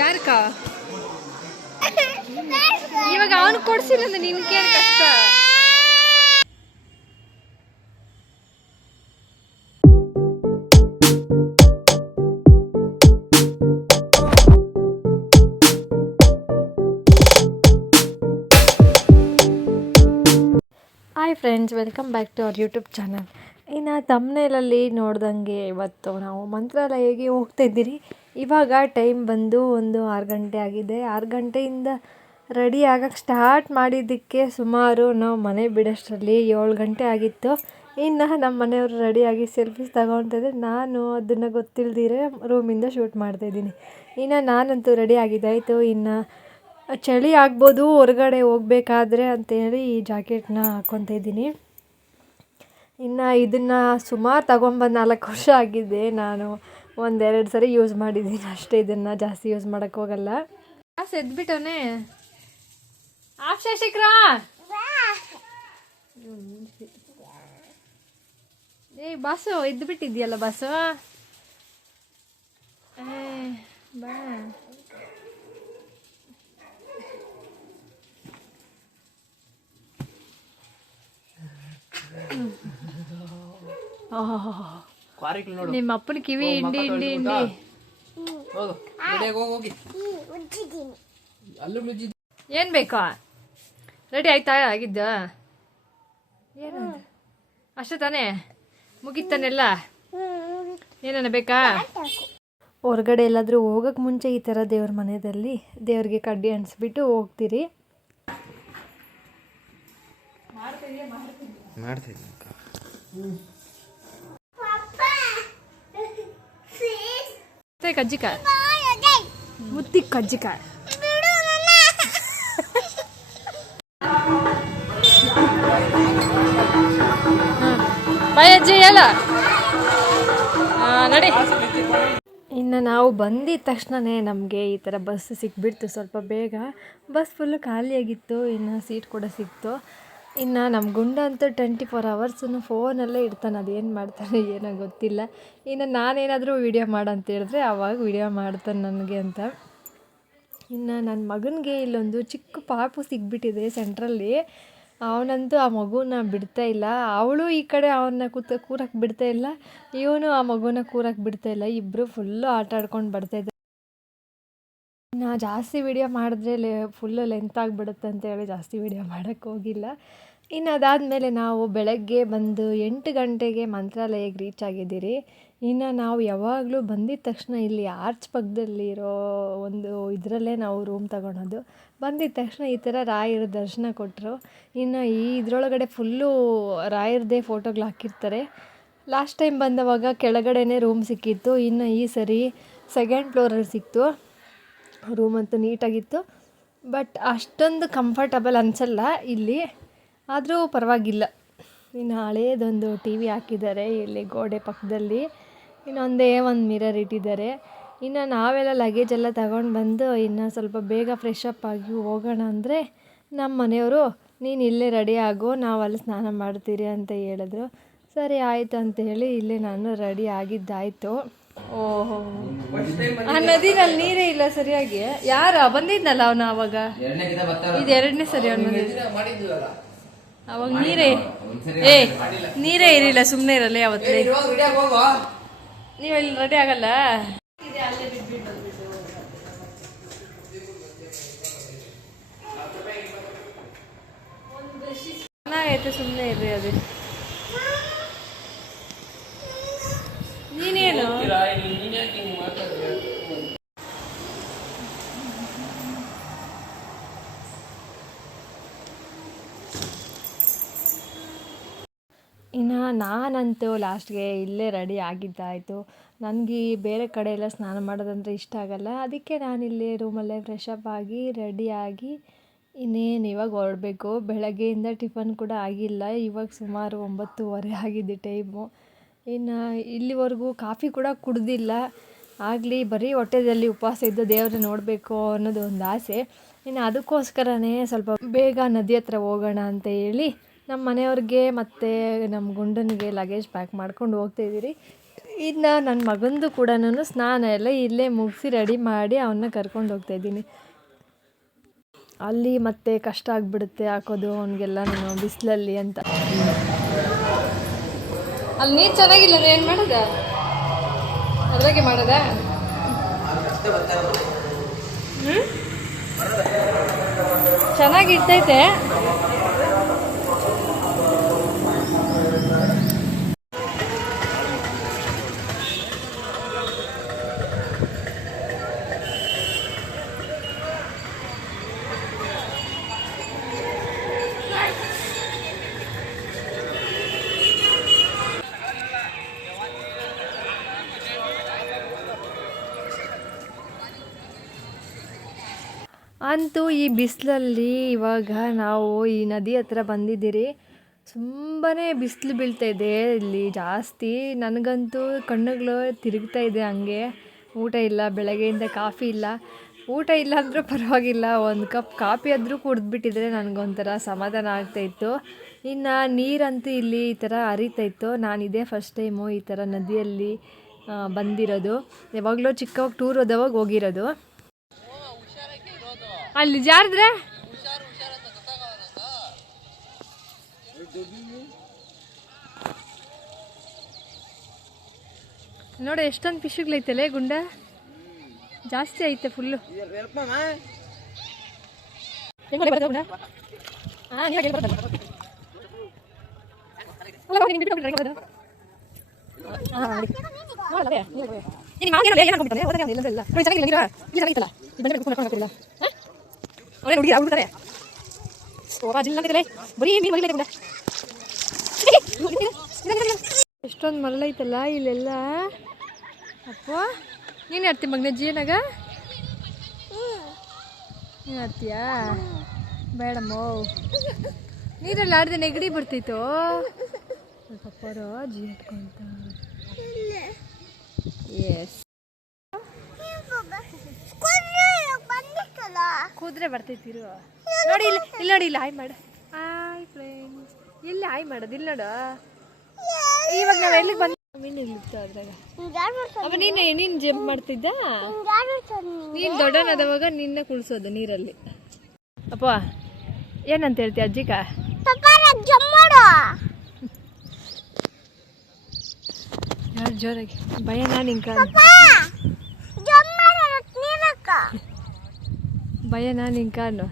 ಯಾರಕ್ಕ ಇವಾಗ ಅವನು ಕೊಡ್ಸಿಲ್ಲ ಅಂದ್ರೆ ನಿನ್ಗೇನು ಕಷ್ಟ. Hi friends, welcome back to our YouTube channel. ಇನ್ನು ತಮ್ಮನೇಲಲ್ಲಿ ನೋಡ್ದಂಗೆ ಇವತ್ತು ನಾವು ಮಂತ್ರಾಲಯಕ್ಕೆ ಹೋಗ್ತಾ ಇದ್ದೀರಿ. ಇವಾಗ ಟೈಮ್ ಬಂದು ಒಂದು 6 ಗಂಟೆ ಆಗಿದೆ. 6 ಗಂಟೆಯಿಂದ ರೆಡಿ ಆಗಕ್ಕೆ ಸ್ಟಾರ್ಟ್ ಮಾಡಿದ್ದಕ್ಕೆ ಸುಮಾರು ನಾವು ಮನೆ ಬಿಡೋಷ್ಟರಲ್ಲಿ 7 ಗಂಟೆ ಆಗಿತ್ತು. ಇನ್ನು ನಮ್ಮ ಮನೆಯವರು ರೆಡಿಯಾಗಿ ಸೆಲ್ಫೀಸ್ ತಗೊತಿದ್ದೆ. ನಾನು ಅದನ್ನು ಗೊತ್ತಿಲ್ದಿರೆ ರೂಮಿಂದ ಶೂಟ್ ಮಾಡ್ತಾಯಿದ್ದೀನಿ. ಇನ್ನು ನಾನಂತೂ ರೆಡಿ ಆಗಿದ್ದಾಯಿತು. ಇನ್ನು ಚಳಿ ಆಗ್ಬೋದು ಹೊರಗಡೆ ಹೋಗ್ಬೇಕಾದ್ರೆ ಅಂತೇಳಿ ಈ ಜಾಕೆಟ್ನ ಹಾಕ್ಕೊತಾ ಇದ್ದೀನಿ. ಇನ್ನು ಇದನ್ನು ಸುಮಾರು ತಗೊಂಬಂದು 4 ವರ್ಷ ಆಗಿದೆ. ನಾನು 1-2 ಸರಿ ಯೂಸ್ ಮಾಡಿದ್ದೀನಿ ಅಷ್ಟೇ. ಇದನ್ನು ಜಾಸ್ತಿ ಯೂಸ್ ಮಾಡೋಕ್ಕೆ ಹೋಗಲ್ಲ. ಎದ್ಬಿಟ್ಟವನೇ ಶಶಿಕ್ರ. ಬಾಸು ಎದ್ಬಿಟ್ಟಿದ್ಯಲ್ಲ ಬಾಸು. ಬಾ ನಿಮ್ಮ ಅಪ್ಪನ ಕಿವಿ ಹಿಂಡಿ ಹಿಂಡಿ ಹಿಂಡಿ. ಏನ್ ಬೇಕಾ? ರೆಡಿ ಆಯ್ತಾ? ಆಗಿದ್ದ ಏನು ಅಷ್ಟೇ ತಾನೇ? ಮುಗಿತಾನೆಲ್ಲ? ಏನಾನ ಬೇಕಾ? ಹೊರಗಡೆ ಎಲ್ಲಾದರೂ ಹೋಗಕ್ಕೆ ಮುಂಚೆ ಈ ಥರ ದೇವ್ರ ಮನೆಯಲ್ಲಿ ದೇವ್ರಿಗೆ ಕಡ್ಡಿ ಅಂಟಿಸ್ಬಿಟ್ಟು ಹೋಗ್ತೀರಿ. ಕಜ್ಜಿಕಾಯಿ ಮುದ್ದಿ ಕಜ್ಜಿಕಾಯಿ. ಬಾಯಜ್ಜಿ ಎಲ್ಲ ನಡಿ. ಇನ್ನು ನಾವು ಬಂದಿದ್ದ ತಕ್ಷಣವೇ ನಮಗೆ ಈ ಥರ ಬಸ್ ಸಿಕ್ಬಿಡ್ತು. ಸ್ವಲ್ಪ ಬೇಗ ಬಸ್ ಫುಲ್ಲು ಖಾಲಿಯಾಗಿತ್ತು. ಇನ್ನು ಸೀಟ್ ಕೂಡ ಸಿಕ್ತು. ಇನ್ನು ನಮ್ಮ ಗುಂಡ ಅಂತೂ 24 hours ಫೋನಲ್ಲೇ ಇರ್ತಾನೆ. ಅದೇನು ಮಾಡ್ತಾನೆ ಏನೋ ಗೊತ್ತಿಲ್ಲ. ಇನ್ನು ನಾನೇನಾದರೂ ವೀಡಿಯೋ ಮಾಡಂತ ಹೇಳಿದ್ರೆ ಆವಾಗ ವೀಡಿಯೋ ಮಾಡ್ತಾನೆ ನನಗೆ ಅಂತ. ಇನ್ನು ನನ್ನ ಮಗನಿಗೆ ಇಲ್ಲೊಂದು ಚಿಕ್ಕ ಪಾಪು ಸಿಗ್ಬಿಟ್ಟಿದೆ ಸೆಂಟ್ರಲ್ಲಿ. ಅವನಂತೂ ಆ ಮಗುನ ಬಿಡ್ತಾ ಇಲ್ಲ. ಅವಳು ಈ ಕಡೆ ಅವನ್ನ ಕೂರಕ್ಕೆ ಬಿಡ್ತಾ ಇಲ್ಲ, ಇವನು ಆ ಮಗುನ ಕೂರಕ್ಕೆ ಬಿಡ್ತಾ ಇಲ್ಲ. ಇಬ್ಬರು ಫುಲ್ಲು ಆಟ ಆಡ್ಕೊಂಡು ಬರ್ತಾಯಿದ್ದಾರೆ. ಇನ್ನು ಜಾಸ್ತಿ ವೀಡಿಯೋ ಮಾಡಿದ್ರೆ ಫುಲ್ಲು ಲೆಂತ್ ಆಗಿಬಿಡುತ್ತೆ ಅಂತೇಳಿ ಜಾಸ್ತಿ ವೀಡಿಯೋ ಮಾಡೋಕ್ಕೆ ಹೋಗಿಲ್ಲ. ಇನ್ನು ಅದಾದಮೇಲೆ ನಾವು ಬೆಳಗ್ಗೆ ಬಂದು 8 ಗಂಟೆಗೆ ಮಂತ್ರಾಲಯಕ್ಕೆ ರೀಚ್ ಆಗಿದ್ದೀರಿ. ಇನ್ನು ನಾವು ಯಾವಾಗಲೂ ಬಂದಿದ್ದ ತಕ್ಷಣ ಇಲ್ಲಿ ಆರ್ಚ್ ಪಕ್ಕದಲ್ಲಿರೋ ಒಂದು ಇದರಲ್ಲೇ ನಾವು ರೂಮ್ ತಗೊಳೋದು. ಬಂದಿದ್ದ ತಕ್ಷಣ ಈ ಥರ ರಾಯರ ದರ್ಶನ ಕೊಟ್ಟರು. ಇನ್ನು ಇದರೊಳಗಡೆ ಫುಲ್ಲು ರಾಯರದೇ ಫೋಟೋಗಳು ಹಾಕಿರ್ತಾರೆ. ಲಾಸ್ಟ್ ಟೈಮ್ ಬಂದವಾಗ ಕೆಳಗಡೆನೇ ರೂಮ್ ಸಿಕ್ಕಿತ್ತು. ಇನ್ನು ಈ ಸರಿ 2nd ಫ್ಲೋರಲ್ಲಿ ಸಿಕ್ತು. ರೂಮ್ ಅಂತೂ ನೀಟಾಗಿತ್ತು. ಬಟ್ ಅಷ್ಟೊಂದು ಕಂಫರ್ಟಬಲ್ ಅನಿಸಲ್ಲ ಇಲ್ಲಿ, ಆದರೂ ಪರವಾಗಿಲ್ಲ. ಇನ್ನು ಹಳೇದೊಂದು ಟಿ ವಿ ಹಾಕಿದ್ದಾರೆ ಇಲ್ಲಿ ಗೋಡೆ ಪಕ್ಕದಲ್ಲಿ. ಇನ್ನೊಂದೇ ಒಂದು ಮಿರರ್ ಇಟ್ಟಿದ್ದಾರೆ. ಇನ್ನು ನಾವೆಲ್ಲ ಲಗೇಜ್ ಎಲ್ಲ ತಗೊಂಡು ಬಂದು ಇನ್ನು ಸ್ವಲ್ಪ ಬೇಗ ಫ್ರೆಶ್ ಅಪ್ ಆಗಿ ಹೋಗೋಣ ಅಂದರೆ ನಮ್ಮ ಮನೆಯವರು ನೀನು ಇಲ್ಲೇ ರೆಡಿ ಆಗು, ನಾವು ಅಲ್ಲಿ ಸ್ನಾನ ಮಾಡ್ತೀರಿ ಅಂತ ಹೇಳಿದ್ರು. ಸರಿ ಆಯಿತು ಅಂತೇಳಿ ಇಲ್ಲೇ ನಾನು ರೆಡಿ ಆಗಿದ್ದಾಯಿತು. ಓಹೋ, ಆ ನದಿನಲ್ಲಿ ನೀರೇ ಇಲ್ಲ ಸರಿಯಾಗಿ. ಯಾರ ಬಂದಿದ್ನಲ್ಲ ಅವನು ಆವಾಗ? ಇದು 2ನೇ ಸರಿ ಅವನು ಅವಾಗ ನೀರೇ ಇರಲಿಲ್ಲ. ಸುಮ್ಮನೆ ಇರಲ್ಲ ಯಾವತ್ತೇ. ನೀವೆಲ್ಲಿ ರೆಡಿ ಆಗಲ್ಲ? ಚೆನ್ನಾಗೈತೆ, ಸುಮ್ಮನೆ ಇರ್ರಿ. ಅದು ನೀನೇನು ಇನ್ನು ನಾನಂತೂ ಲಾಸ್ಟ್ಗೆ ಇಲ್ಲೇ ರೆಡಿ ಆಗಿದ್ದಾಯಿತು. ನನಗೆ ಬೇರೆ ಕಡೆ ಎಲ್ಲ ಸ್ನಾನ ಮಾಡೋದಂದರೆ ಇಷ್ಟ ಆಗಲ್ಲ. ಅದಕ್ಕೆ ನಾನಿಲ್ಲೇ ರೂಮಲ್ಲೇ ಫ್ರೆಶ್ ಅಪ್ ಆಗಿ ರೆಡಿಯಾಗಿ ಇನ್ನೇನು ಇವಾಗ ಹೊರಡಬೇಕು. ಬೆಳಗ್ಗೆಯಿಂದ ಟಿಫನ್ ಕೂಡ ಆಗಿಲ್ಲ. ಇವಾಗ ಸುಮಾರು 9:30 ಆಗಿದೆ ಟೈಮು. ಇನ್ನು ಇಲ್ಲಿವರೆಗೂ ಕಾಫಿ ಕೂಡ ಕುಡ್ದಿಲ್ಲ. ಆಗಲಿ ಬರೀ ಹೊಟ್ಟೆದಲ್ಲಿ ಉಪವಾಸ ಇದ್ದು ದೇವ್ರನ್ನ ನೋಡಬೇಕು ಅನ್ನೋದು ಒಂದು ಆಸೆ. ಇನ್ನು ಅದಕ್ಕೋಸ್ಕರನೇ ಸ್ವಲ್ಪ ಬೇಗ ನದಿ ಹತ್ರ ಹೋಗೋಣ ಅಂತ ಹೇಳಿ ನಮ್ಮ ಮನೆಯವ್ರಿಗೆ ಮತ್ತು ನಮ್ಮ ಗುಂಡನಿಗೆ ಲಗೇಜ್ ಪ್ಯಾಕ್ ಮಾಡ್ಕೊಂಡು ಹೋಗ್ತಾಯಿದ್ದೀರಿ. ಇನ್ನು ನನ್ನ ಮಗಂದು ಕೂಡ ಸ್ನಾನ ಎಲ್ಲ ಇಲ್ಲೇ ಮುಗಿಸಿ ರೆಡಿ ಮಾಡಿ ಅವನ್ನ ಕರ್ಕೊಂಡು ಹೋಗ್ತಾಯಿದ್ದೀನಿ. ಅಲ್ಲಿ ಮತ್ತೆ ಕಷ್ಟ ಆಗಿಬಿಡುತ್ತೆ ಹಾಕೋದು ಅವನಿಗೆಲ್ಲ ನಾನು ಬಿಸಿಲಲ್ಲಿ ಅಂತ. ಅಲ್ಲಿ ನೀರು ಚೆನ್ನಾಗಿಲ್ಲ ಏನು ಮಾಡೋದ, ಅದ್ರಾಗೆ ಮಾಡೋದ. ಚೆನ್ನಾಗಿರ್ತೈತೆ. ಅಂತೂ ಈ ಬಿಸಿಲಲ್ಲಿ ಇವಾಗ ನಾವು ಈ ನದಿ ಹತ್ರ ಬಂದಿದ್ದೀರಿ. ತುಂಬಾ ಬಿಸಿಲು ಬೀಳ್ತಾಯಿದೆ ಇಲ್ಲಿ ಜಾಸ್ತಿ. ನನಗಂತೂ ಕಣ್ಣುಗಳು ತಿರುಗ್ತಾ ಇದೆ ಹಂಗೆ. ಊಟ ಇಲ್ಲ, ಬೆಳಗ್ಗೆಯಿಂದ ಕಾಫಿ ಇಲ್ಲ. ಊಟ ಇಲ್ಲ ಅಂದರೂ ಪರವಾಗಿಲ್ಲ, ಒಂದು ಕಪ್ ಕಾಫಿ ಆದರೂ ಕುಡಿದ್ಬಿಟ್ಟಿದ್ರೆ ನನಗೊಂಥರ ಸಮಾಧಾನ ಆಗ್ತಾಯಿತ್ತು. ಇನ್ನು ನೀರಂತೂ ಇಲ್ಲಿ ಈ ಥರ ಹರಿತಾಯಿತ್ತು. ನಾನಿದೇ ಫಸ್ಟ್ ಟೈಮು ಈ ಥರ ನದಿಯಲ್ಲಿ ಬಂದಿರೋದು. ಯಾವಾಗಲೂ ಚಿಕ್ಕವಾಗ ಟೂರ್ ಹೋದವಾಗ ಹೋಗಿರೋದು. ಅಲ್ಲಿ ಜಾರಿದ್ರೆ ನೋಡಿ ಎಷ್ಟೊಂದು ಫಿಶ್ಗಳೈತಲ್ಲೇ ಗುಂಡ, ಜಾಸ್ತಿ ಐತೆ ಫುಲ್ಲು. ಎಷ್ಟೊಂದು ಮರಳೈತಲ್ಲ ಇಲ್ಲೆಲ್ಲ. ಅಪ್ಪ ನೀನು ಆಡ್ತಿ ಮಗನ ಜೀವನಾಗ, ನೀನು ಆಡ್ತೀಯಾ? ಬೇಡಮ್ಮ, ನೀರಲ್ಲಿ ಆಡ್ದೆ ನೆಗಡಿ ಬರ್ತಿತ್ತು. ಪಪ್ಪರು ಜೀ ಇಟ್ಕೊಂತ. ಎಸ್, ಕೂದ್ರೆ ಬರ್ತೈತಿರು. ನೋಡಿ ಇಲ್ಲಿ, ಇಲ್ಲಿ ನೋಡಿ, ಇಲ್ಲಿ ಆಯ್ ಮಾಡು. ಆಯ್ ಫ್ರೆಂಡ್ಸ್, ಇಲ್ಲಿ ಆಯ್ ಮಾಡೋದು, ಇಲ್ಲಿ ನೋಡು. ಇವಾಗ ನಾವು ಎಲ್ಲಿಗೆ ಬಂದು ಮೀನು ಇಲ್ಲಿತ್ತು ಅದ್ರಾಗ. ಅವ ನೀನು ಜಂಪ್ ಮಾಡ್ತಿದ್ದ. ನೀನು ದೊಡ್ಡನಾದವಾಗ ನಿನ್ನ ಕುಳ್ಸೋದು ನೀರಲ್ಲಿ. ಅಪ್ಪ ಏನಂತ ಹೇಳ್ತೀಯ ಅಜ್ಜಿಗ? ಯಾರು ಜೋರಾಗಿ ಭಯ? ನಾನು ಹಿಂಗ ಭಯ, ನಾನು ಹಿಂಗ ಕಾನು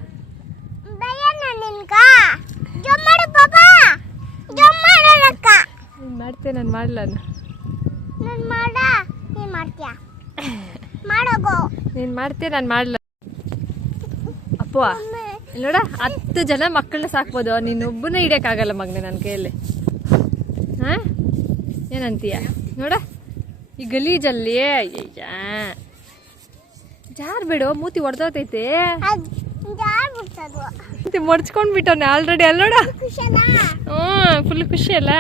ನೀನು ಮಾಡ್ತೇ, ನಾನು ಮಾಡಲ್ಲ. ನೀನು ಮಾಡ್ತೇ, ನಾನು ಮಾಡಲ್ಲ. ಅಪ್ಪ ನೋಡ, 10 ಜನ ಮಕ್ಕಳನ್ನ ಸಾಕ್ಬೋದು, ನೀನೊಬ್ಬನೇ ಹಿಡಿಯೋಕ್ಕಾಗಲ್ಲ ಮಗನೇ ನನ್ನ ಕೈಯಲ್ಲಿ. ಹಾಂ, ಏನಂತೀಯ ನೋಡ ಈ ಗಲೀಜಲ್ಲಿ. ಅಯ್ಯಯ್ಯ, ಜಾರ್ ಬಿಡು, ಮೂತಿ ಹೊಡೆದೋತೈತೆ. ಮಡ್ಚ್ಕೊಂಡ್ ಬಿಟ್ಟವನೆ ಆಲ್ರೆಡಿ. ಅಲ್ಲ ನೋಡ, ಫುಲ್ ಖುಷಿ ಅಲ್ಲ.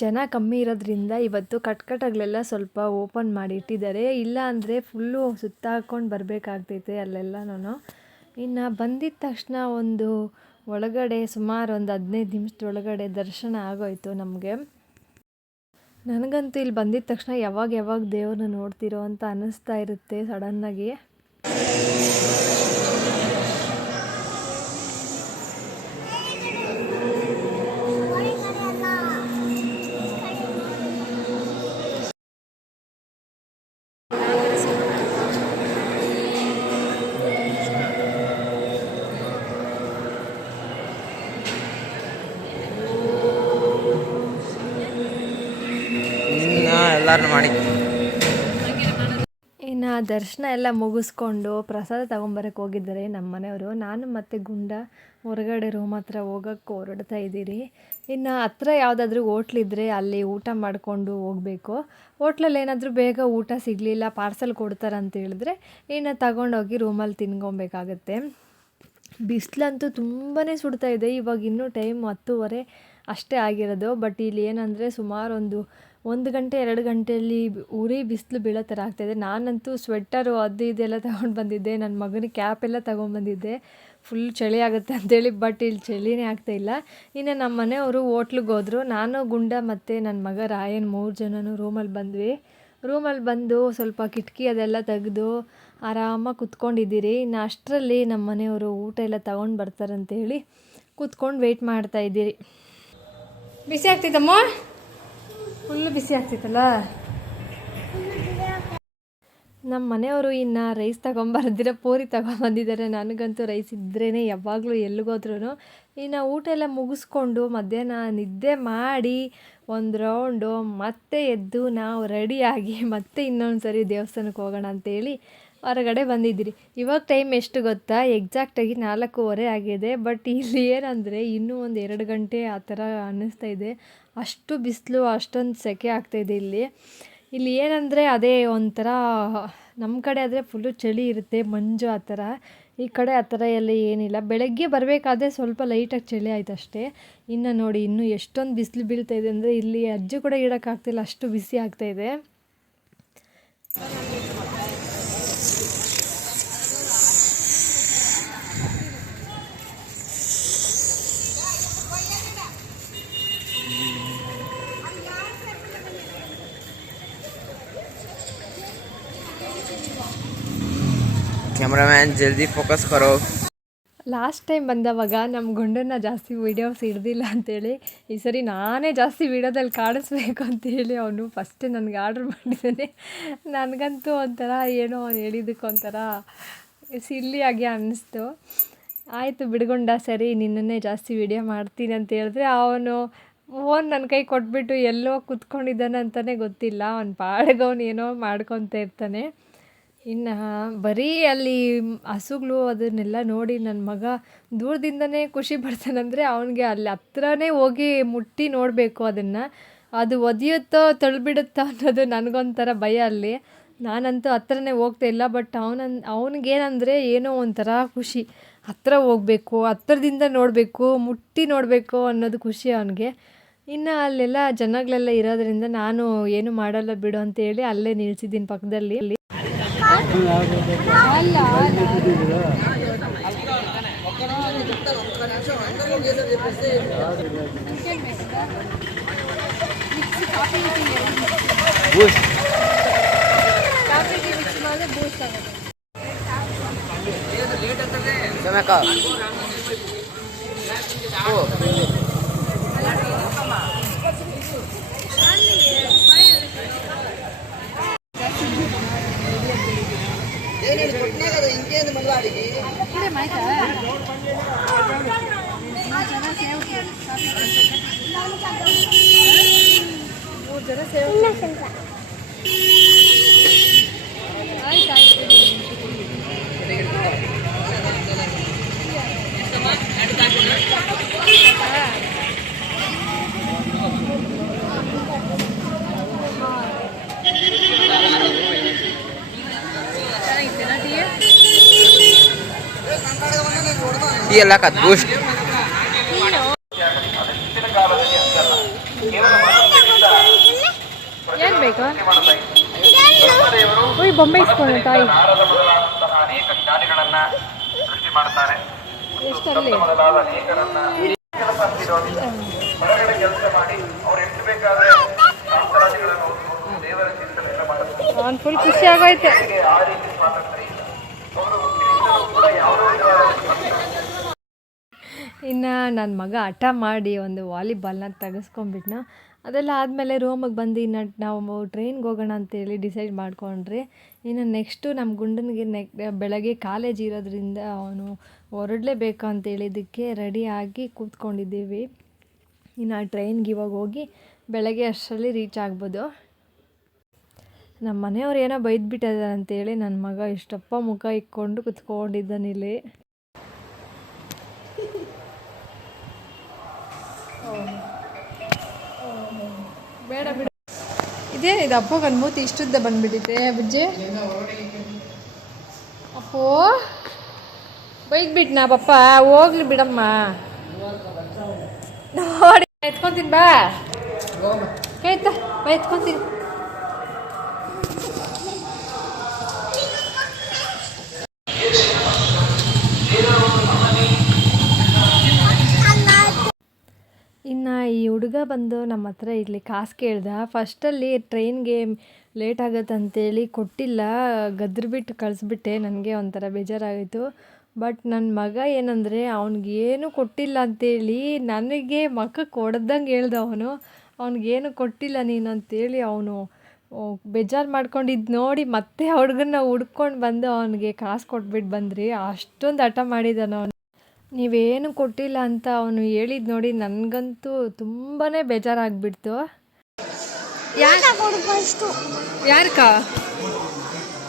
ಜನ ಕಮ್ಮಿ ಇರೋದ್ರಿಂದ ಇವತ್ತು ಕಟ್ಕಟಾಗಲೆಲ್ಲ ಸ್ವಲ್ಪ ಓಪನ್ ಮಾಡಿ ಇಟ್ಟಿದ್ದಾರೆ. ಇಲ್ಲ ಅಂದರೆ ಫುಲ್ಲು ಸುತ್ತ ಹಾಕ್ಕೊಂಡು ಬರಬೇಕಾಗ್ತೈತೆ ಅಲ್ಲೆಲ್ಲನೂ. ಇನ್ನು ಬಂದಿದ್ದ ತಕ್ಷಣ ಒಂದು ಒಳಗಡೆ ಸುಮಾರು ಒಂದು 15 ನಿಮಿಷದೊಳಗಡೆ ದರ್ಶನ ಆಗೋಯ್ತು ನಮಗೆ. ನನಗಂತೂ ಇಲ್ಲಿ ಬಂದಿದ್ದ ತಕ್ಷಣ ಯಾವಾಗ ದೇವ್ರನ್ನ ನೋಡ್ತಿರೋ ಅಂತ ಅನ್ನಿಸ್ತಾ ಇರುತ್ತೆ ಸಡನ್ನಾಗಿ. ಇನ್ನು ದರ್ಶನ ಎಲ್ಲ ಮುಗಿಸ್ಕೊಂಡು ಪ್ರಸಾದ ತೊಗೊಂಬರಕ್ಕೆ ಹೋಗಿದ್ದಾರೆ ನಮ್ಮ ಮನೆಯವರು. ನಾನು ಮತ್ತು ಗುಂಡ ಹೊರಗಡೆ ರೂಮ್ ಹತ್ರ ಹೋಗೋಕ್ಕೆ ಹೊರಡ್ತಾ ಇದ್ದೀರಿ. ಇನ್ನು ಹತ್ರ ಯಾವುದಾದ್ರೂ ಹೋಟ್ಲಿದ್ರೆ ಅಲ್ಲಿ ಊಟ ಮಾಡಿಕೊಂಡು ಹೋಗಬೇಕು. ಹೋಟ್ಲಲ್ಲಿ ಏನಾದರೂ ಬೇಗ ಊಟ ಸಿಗಲಿಲ್ಲ, ಪಾರ್ಸಲ್ ಕೊಡ್ತಾರಂತ ಹೇಳಿದ್ರೆ ಇನ್ನು ತಗೊಂಡೋಗಿ ರೂಮಲ್ಲಿ ತಿನ್ಕೊಬೇಕಾಗತ್ತೆ. ಬಿಸಿಲಂತೂ ತುಂಬಾ ಸುಡ್ತಾ ಇದೆ. ಇವಾಗ ಇನ್ನೂ ಟೈಮ್ 10:30 ಅಷ್ಟೇ ಆಗಿರೋದು. ಬಟ್ ಇಲ್ಲಿ ಏನಂದರೆ ಸುಮಾರು ಒಂದು ಗಂಟೆ 2 ಗಂಟೆಯಲ್ಲಿ ಉರಿ ಬಿಸಿಲು ಬೀಳೋ ಥರ ಆಗ್ತಾಯಿದೆ. ನಾನಂತೂ ಸ್ವೆಟ್ಟರು ಅದು ಇದೆಲ್ಲ ತೊಗೊಂಡು ಬಂದಿದ್ದೆ, ನನ್ನ ಮಗನಿಗೆ ಕ್ಯಾಪ್ ಎಲ್ಲ ತೊಗೊಂಬಂದಿದ್ದೆ, ಫುಲ್ ಚಳಿ ಆಗುತ್ತೆ ಅಂತೇಳಿ. ಬಟ್ ಇಲ್ಲಿ ಚಳಿನೇ ಆಗ್ತಾಯಿಲ್ಲ. ಇನ್ನು ನಮ್ಮ ಮನೆಯವರು ಹೋಟ್ಲಿಗೆ ಹೋದರು. ನಾನು, ಗುಂಡ ಮತ್ತು ನನ್ನ ಮಗ ರಾಯನ್ 3 ಜನನೂ ರೂಮಲ್ಲಿ ಬಂದ್ವಿ. ರೂಮಲ್ಲಿ ಬಂದು ಸ್ವಲ್ಪ ಕಿಟಕಿ ಅದೆಲ್ಲ ತೆಗೆದು ಆರಾಮಾಗಿ ಕುತ್ಕೊಂಡಿದ್ದೀರಿ. ಇನ್ನು ಅಷ್ಟರಲ್ಲಿ ನಮ್ಮ ಮನೆಯವರು ಊಟ ಎಲ್ಲ ತೊಗೊಂಡು ಬರ್ತಾರಂತೇಳಿ ಕೂತ್ಕೊಂಡು ವೆಯ್ಟ್ ಮಾಡ್ತಾಯಿದ್ದೀರಿ. ಬಿಸಿ ಆಗ್ತಿತ್ತಮ್ಮ, ಫುಲ್ಲು ಬಿಸಿ ಆಗ್ತಿತ್ತಲ್ಲ. ನಮ್ಮ ಮನೆಯವರು ಇನ್ನು ರೈಸ್ ತೊಗೊಂಬರ್ದಿರ ಪೂರಿ ತೊಗೊಂಬಂದಿದ್ದಾರೆ. ನನಗಂತೂ ರೈಸ್ ಇದ್ರೇ ಯಾವಾಗಲೂ ಎಲ್ಲಿಗೋದ್ರೂ. ಇನ್ನು ಊಟ ಎಲ್ಲ ಮುಗಿಸ್ಕೊಂಡು ಮಧ್ಯಾಹ್ನ ನಿದ್ದೆ ಮಾಡಿ ಒಂದು ರೌಂಡು ಮತ್ತೆ ಎದ್ದು ನಾವು ರೆಡಿಯಾಗಿ ಮತ್ತೆ ಇನ್ನೊಂದು ಸರಿ ದೇವಸ್ಥಾನಕ್ಕೆ ಹೋಗೋಣ ಅಂತೇಳಿ ಹೊರಗಡೆ ಬಂದಿದ್ದೀರಿ. ಇವಾಗ ಟೈಮ್ ಎಷ್ಟು ಗೊತ್ತಾ? ಎಕ್ಸಾಕ್ಟಾಗಿ 4:15 ಆಗಿದೆ. ಬಟ್ ಇಲ್ಲಿ ಏನಂದರೆ ಇನ್ನೂ ಒಂದು 2 ಗಂಟೆ ಆ ಥರ ಅನ್ನಿಸ್ತಾ ಇದೆ. ಅಷ್ಟು ಬಿಸಿಲು, ಅಷ್ಟೊಂದು ಸೆಕೆ ಆಗ್ತಾಯಿದೆ ಇಲ್ಲಿ ಏನಂದರೆ ಅದೇ ಒಂಥರ ನಮ್ಮ ಕಡೆ ಆದರೆ ಫುಲ್ಲು ಚಳಿ ಇರುತ್ತೆ, ಮಂಜು ಆ ಥರ. ಈ ಕಡೆ ಆ ಥರ ಎಲ್ಲ ಏನಿಲ್ಲ. ಬೆಳಗ್ಗೆ ಬರಬೇಕಾದ್ರೆ ಸ್ವಲ್ಪ ಲೈಟಾಗಿ ಚಳಿ ಆಯ್ತು ಅಷ್ಟೇ. ಇನ್ನು ನೋಡಿ ಇನ್ನೂ ಎಷ್ಟೊಂದು ಬಿಸಿಲು ಬೀಳ್ತಾಯಿದೆ ಅಂದರೆ ಇಲ್ಲಿ ಅಜ್ಜಿ ಕೂಡ ಇಡೋಕ್ಕಾಗ್ತಿಲ್ಲ, ಅಷ್ಟು ಬಿಸಿ ಆಗ್ತಾಯಿದೆ. कैमरामैन जल्दी फोकस करो. ಲಾಸ್ಟ್ ಟೈಮ್ ಬಂದವಾಗ ನಮ್ಮ ಗುಂಡನ್ನ ಜಾಸ್ತಿ ವೀಡಿಯೋಸ್ ಹಿಡ್ದಿಲ್ಲ ಅಂತೇಳಿ ಈ ಸರಿ ನಾನೇ ಜಾಸ್ತಿ ವೀಡಿಯೋದಲ್ಲಿ ಕಾಣಿಸ್ಬೇಕು ಅಂತೇಳಿ ಅವನು ಫಸ್ಟೇ ನನಗೆ ಆರ್ಡ್ರ್ ಮಾಡಿದ್ದಾನೆ. ನನಗಂತೂ ಒಂಥರ ಏನೋ ಅವ್ನು ಹೇಳಿದ್ದಕ್ಕೆ ಒಂಥರ ಸಿಲ್ಲಿಯಾಗಿ ಅನ್ನಿಸ್ತು. ಆಯಿತು ಬಿಡ್ಗೊಂಡ, ಸರಿ ನಿನ್ನನ್ನೇ ಜಾಸ್ತಿ ವೀಡಿಯೋ ಮಾಡ್ತೀನಿ ಅಂತ ಹೇಳಿದ್ರೆ ಅವನು ಫೋನ್ ನನ್ನ ಕೈ ಕೊಟ್ಬಿಟ್ಟು ಎಲ್ಲೋ ಕೂತ್ಕೊಂಡಿದ್ದಾನೆ ಅಂತಲೇ ಗೊತ್ತಿಲ್ಲ. ಅವ್ನ ಪಾಡಿಗೆ ಅವನು ಏನೋ ಮಾಡ್ಕೊತ ಇರ್ತಾನೆ. ಇನ್ನು ಬರೀ ಅಲ್ಲಿ ಹಸುಗಳು ಅದನ್ನೆಲ್ಲ ನೋಡಿ ನನ್ನ ಮಗ ದೂರದಿಂದನೇ ಖುಷಿ ಪಡ್ತಾನಂದರೆ ಅವನಿಗೆ ಅಲ್ಲಿ ಹತ್ರನೇ ಹೋಗಿ ಮುಟ್ಟಿ ನೋಡಬೇಕು ಅದನ್ನು. ಅದು ಒದೆಯುತ್ತೋ ತಳ್ಳಿಬಿಡುತ್ತೋ ಅನ್ನೋದು ನನಗೊಂಥರ ಭಯ ಅಲ್ಲಿ. ನಾನಂತೂ ಹತ್ರನೇ ಹೋಗ್ತಾ ಇಲ್ಲ. ಬಟ್ ಅವನಿಗೇನಂದರೆ ಏನೋ ಒಂಥರ ಖುಷಿ, ಹತ್ರ ಹೋಗಬೇಕು, ಹತ್ರದಿಂದ ನೋಡಬೇಕು, ಮುಟ್ಟಿ ನೋಡಬೇಕು ಅನ್ನೋದು ಖುಷಿ ಅವನಿಗೆ. ಇನ್ನು ಅಲ್ಲೆಲ್ಲ ಜನಗಳೆಲ್ಲ ಇರೋದ್ರಿಂದ ನಾನು ಏನು ಮಾಡಲ್ಲ ಬಿಡು ಅಂತೇಳಿ ಅಲ್ಲೇ ನಿಲ್ಸಿದ್ದೀನಿ ಪಕ್ಕದಲ್ಲಿ. ಎಲ್ಲ ಕದ್ಬೂಸ್ಟ್ ಏನು ಬೇಕಾ? ಓಯ್ ಬೊಂಬೆ ಇಸ್ಕೊಂಡು ತಾಯಿ ಎಷ್ಟಲ್ಲಿ ಅವನು ಫುಲ್ ಖುಷಿ ಆಗೋಯ್ತು. ಇನ್ನು ನನ್ನ ಮಗ ಹಠ ಮಾಡಿ ಒಂದು ವಾಲಿಬಾಲ್ನ ತೆಗೆಸ್ಕೊಂಡ್ಬಿಟ್ನ. ಅದೆಲ್ಲ ಆದಮೇಲೆ ರೂಮಿಗೆ ಬಂದು ಇನ್ನು ನಾವು ಟ್ರೈನ್ಗೆ ಹೋಗೋಣ ಅಂತೇಳಿ ಡಿಸೈಡ್ ಮಾಡ್ಕೊಂಡ್ರಿ. ಇನ್ನು ನೆಕ್ಸ್ಟು ನಮ್ಮ ಗುಂಡನಿಗೆ ಬೆಳಗ್ಗೆ ಕಾಲೇಜ್ ಇರೋದ್ರಿಂದ ಅವನು ಹೊರಡಲೇಬೇಕು ಅಂತೇಳಿದ್ದಕ್ಕೆ ರೆಡಿಯಾಗಿ ಕೂತ್ಕೊಂಡಿದ್ದೀವಿ. ಇನ್ನು ಟ್ರೈನ್ಗೆ ಇವಾಗ ಹೋಗಿ ಬೆಳಗ್ಗೆ ಅಷ್ಟರಲ್ಲಿ ರೀಚ್ ಆಗ್ಬೋದು. ನಮ್ಮ ಮನೆಯವ್ರು ಏನೋ ಬೈದ್ಬಿಟ್ಟಿದ್ದಾರೆ ಅಂತೇಳಿ ನನ್ನ ಮಗ ಇಷ್ಟಪ್ಪ ಮುಖ ಇಕ್ಕೊಂಡು ಕುತ್ಕೊಂಡಿದ್ದಾನಿಲ್ಲಿ. ಬೇಡ ಬಿಡ. ಇದೇನಿದೆ ಅಪ್ಪ ಕಣ್ಮೂತಿ ಇಷ್ಟುದ್ದ ಬಂದ್ಬಿಟ್ಟಿದೆ ಬುಜ್ಜಿ. ಅಪ್ಪೋ ಬೈದ್ಬಿಟ್ನಾ ಪಪ್ಪ? ಹೋಗ್ಲಿ ಬಿಡಮ್ಮ. ನೋಡಿ ಎತ್ಕೊಂತೀನಿ ಬಾ. ಕೇಳ್ತ ಬಾ ಎತ್ಕೊಂತೀನಿ. ಇನ್ನು ಈ ಹುಡುಗ ಬಂದು ನಮ್ಮ ಹತ್ರ ಇಲ್ಲಿ ಕಾಸು ಕೇಳ್ದ. ಫಸ್ಟಲ್ಲಿ ಟ್ರೈನ್ಗೆ ಲೇಟ್ ಆಗುತ್ತಂತೇಳಿ ಕೊಟ್ಟಿಲ್ಲ, ಗದ್ರಬಿಟ್ಟು ಕಳಿಸ್ಬಿಟ್ಟೆ. ನನಗೆ ಒಂಥರ ಬೇಜಾರಾಯಿತು. ಬಟ್ ನನ್ನ ಮಗ ಏನಂದರೆ ಅವ್ನಿಗೇನು ಕೊಟ್ಟಿಲ್ಲ ಅಂತೇಳಿ ನನಗೆ ಮಖಕ್ಕೆ ಹೊಡೆದಂಗೆ ಹೇಳ್ದ. ಅವ್ನಿಗೇನು ಕೊಟ್ಟಿಲ್ಲ ನೀನು ಅಂತೇಳಿ ಅವನು ಬೇಜಾರು ಮಾಡ್ಕೊಂಡಿದ್ದು ನೋಡಿ ಮತ್ತೆ ಆ ಹುಡುಗನ್ನ ಹುಡ್ಕೊಂಡು ಬಂದು ಅವನಿಗೆ ಕಾಸು ಕೊಟ್ಬಿಟ್ಟು ಬಂದ್ರಿ. ಅಷ್ಟೊಂದು ಹಠ ಮಾಡಿದ್ದಾನೆ ಅವನು. ನೀವೇನು ಕೊಟ್ಟಿಲ್ಲ ಅಂತ ಅವನು ಹೇಳಿದ್ದು ನೋಡಿ ನನಗಂತೂ ತುಂಬಾ ಬೇಜಾರಾಗ್ಬಿಡ್ತು.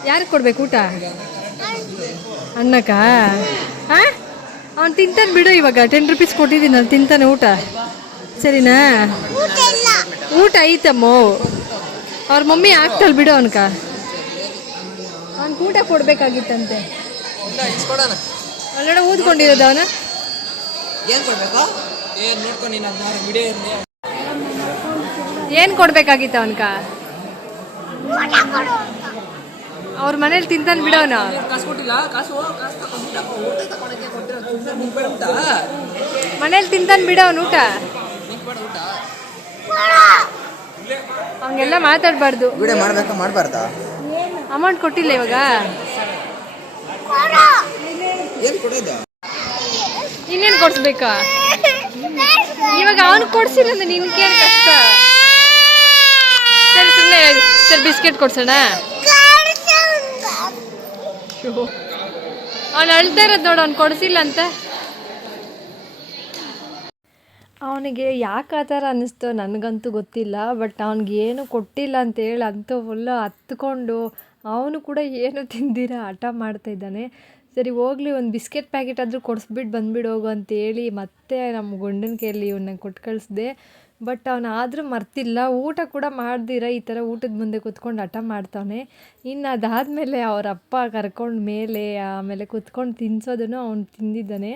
ಯಾರಿಗೆ ಕೊಡ್ಬೇಕು ಊಟ? ಅಣ್ಣಕ್ಕ? ಹಾಂ, ಅವ್ನು ತಿಂತಾನೆ ಬಿಡು. ಇವಾಗ 10 ರೂಪೀಸ್ ಕೊಟ್ಟಿದ್ದೀನಿ, ಅಲ್ಲಿ ತಿಂತಾನೆ ಊಟ. ಸರಿನಾ? ಊಟ ಐತಮ್ಮ. ಅವ್ರ ಮಮ್ಮಿ ಆಗ್ತಲ್ ಬಿಡು. ಅವ್ನಿಗೆ ಊಟ ಕೊಡ್ಬೇಕಾಗಿತ್ತಂತೆ. ಅಲ್ಲಡ ಊದ್ಕೊಂಡಿರೋದು ಅವನ. ಏನು ಕೊಡ್ಬೇಕಾಗಿತ್ತು ಅವನ್ಕ? ಅವ್ರ ಮನೇಲಿ ತಿಂತಾನೆ ಬಿಡೋನ. ಮನೇಲಿ ತಿಂತಾನೆ ಬಿಡೋನ್ ಊಟ. ಹಂಗೆಲ್ಲ ಮಾತಾಡ್ಬಾರ್ದು. ಅಮೌಂಟ್ ಕೊಟ್ಟಿಲ್ಲ ಇವಾಗ. ಇನ್ನೇನು ಕೊಡ್ಸ್ಬೇಕಾ? ಇವಾಗ ಅವನು ಕೊಡ್ಸಿಲ್ಲ ಅಂದ್ರೆ ನಿನ್ಗೇನು ಕಷ್ಟ? ಸರಿ ಸುಮ್ಮನೆ ಸರಿ ಬಿಸ್ಕೆಟ್ ಕೊಡ್ಸೋಣ. ಅವ್ನು ಅಳ್ತಾ ಇರೋದು ನೋಡು, ಅವ್ನು ಕೊಡಿಸಿಲ್ಲ ಅಂತ. ಅವನಿಗೆ ಯಾಕೆ ಆ ಥರ ಅನ್ನಿಸ್ತೋ ನನಗಂತೂ ಗೊತ್ತಿಲ್ಲ. ಬಟ್ ಅವ್ನಿಗೇನು ಕೊಟ್ಟಿಲ್ಲ ಅಂತೇಳಿ ಅಂತೂ ಫುಲ್ಲು ಹತ್ಕೊಂಡು ಅವನು ಕೂಡ ಏನು ತಿಂದಿರ ಹಠ ಮಾಡ್ತಾಯಿದ್ದಾನೆ. ಸರಿ ಹೋಗ್ಲಿ, ಒಂದು ಬಿಸ್ಕೆಟ್ ಪ್ಯಾಕೆಟ್ ಆದರೂ ಕೊಡಿಸ್ಬಿಟ್ಟು ಬಂದುಬಿಡು ಹೋಗು ಅಂತೇಳಿ ಮತ್ತೆ ನಮ್ಮ ಗಂಡನ ಕೈಯಲ್ಲಿ ಇವನ್ನ ಕೊಟ್ಟು ಕಳಿಸ್ದೆ. ಬಟ್ ಅವನಾದರೂ ಮರ್ತಿಲ್ಲ. ಊಟ ಕೂಡ ಮಾಡ್ದಿರ ಈ ಥರ ಊಟದ ಮುಂದೆ ಕೂತ್ಕೊಂಡು ಹಠ ಮಾಡ್ತಾನೆ. ಇನ್ನು ಅದಾದಮೇಲೆ ಅವರ ಅಪ್ಪ ಕರ್ಕೊಂಡು ಆಮೇಲೆ ಕೂತ್ಕೊಂಡು ತಿನ್ನಿಸೋದನ್ನು ಅವ್ನು ತಿಂದಿದ್ದಾನೆ.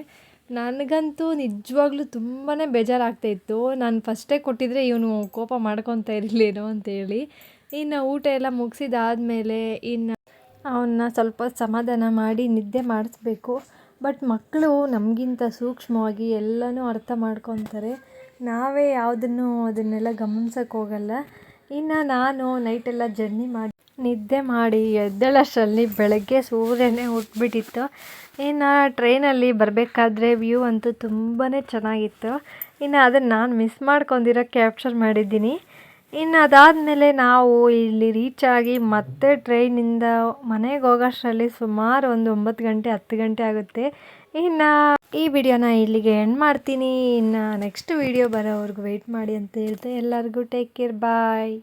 ನನಗಂತೂ ನಿಜವಾಗ್ಲೂ ತುಂಬಾ ಬೇಜಾರಾಗ್ತಾಯಿತ್ತು. ನಾನು ಫಸ್ಟೇ ಕೊಟ್ಟಿದ್ರೆ ಇವನು ಕೋಪ ಮಾಡ್ಕೊತಾ ಇರಲಿಲ್ಲೇನೋ ಅಂತೇಳಿ. ಇನ್ನು ಊಟ ಎಲ್ಲ ಮುಗಿಸಿದಾದ್ಮೇಲೆ ಇನ್ನು ಅವನ್ನ ಸ್ವಲ್ಪ ಸಮಾಧಾನ ಮಾಡಿ ನಿದ್ದೆ ಮಾಡಿಸ್ಬೇಕು. ಬಟ್ ಮಕ್ಕಳು ನಮಗಿಂತ ಸೂಕ್ಷ್ಮವಾಗಿ ಎಲ್ಲನೂ ಅರ್ಥ ಮಾಡ್ಕೊತಾರೆ. ನಾವೇ ಅದನ್ನೆಲ್ಲ ಗಮನಿಸೋಕೆ ಹೋಗಲ್ಲ. ಇನ್ನು ನಾನು ನೈಟೆಲ್ಲ ಜರ್ನಿ ಮಾಡಿ ನಿದ್ದೆ ಮಾಡಿ ಎದ್ದೇಳಷ್ಟರಲ್ಲಿ ಬೆಳಗ್ಗೆ ಸೂರ್ಯನೇ ಹುಟ್ಬಿಟ್ಟಿತ್ತು. ಇನ್ನು ಟ್ರೈನಲ್ಲಿ ಬರಬೇಕಾದ್ರೆ ವ್ಯೂ ಅಂತೂ ತುಂಬಾ ಚೆನ್ನಾಗಿತ್ತು. ಇನ್ನು ಅದನ್ನು ನಾನು ಮಿಸ್ ಮಾಡ್ಕೊಂಡಿರೋ ಕ್ಯಾಪ್ಚರ್ ಮಾಡಿದ್ದೀನಿ. ಇನ್ನು ಅದಾದಮೇಲೆ ನಾವು ಇಲ್ಲಿ ರೀಚ್ ಆಗಿ ಮತ್ತೆ ಟ್ರೈನಿಂದ ಮನೆಗೆ ಹೋಗೋಷ್ಟರಲ್ಲಿ ಸುಮಾರು ಒಂದು 9 ಗಂಟೆ 10 ಗಂಟೆ ಆಗುತ್ತೆ. ಇನ್ನು ಈ ವಿಡಿಯೋನ ಇಲ್ಲಿಗೆ ಎಂಡ್ ಮಾಡ್ತೀನಿ. ಇನ್ನು ನೆಕ್ಸ್ಟ್ ವಿಡಿಯೋ ಬರೋವರೆಗೂ ವೆಯ್ಟ್ ಮಾಡಿ ಅಂತ ಹೇಳ್ತೆ ಎಲ್ಲರಿಗೂ ಟೇಕ್ ಕೇರ್, ಬಾಯ್.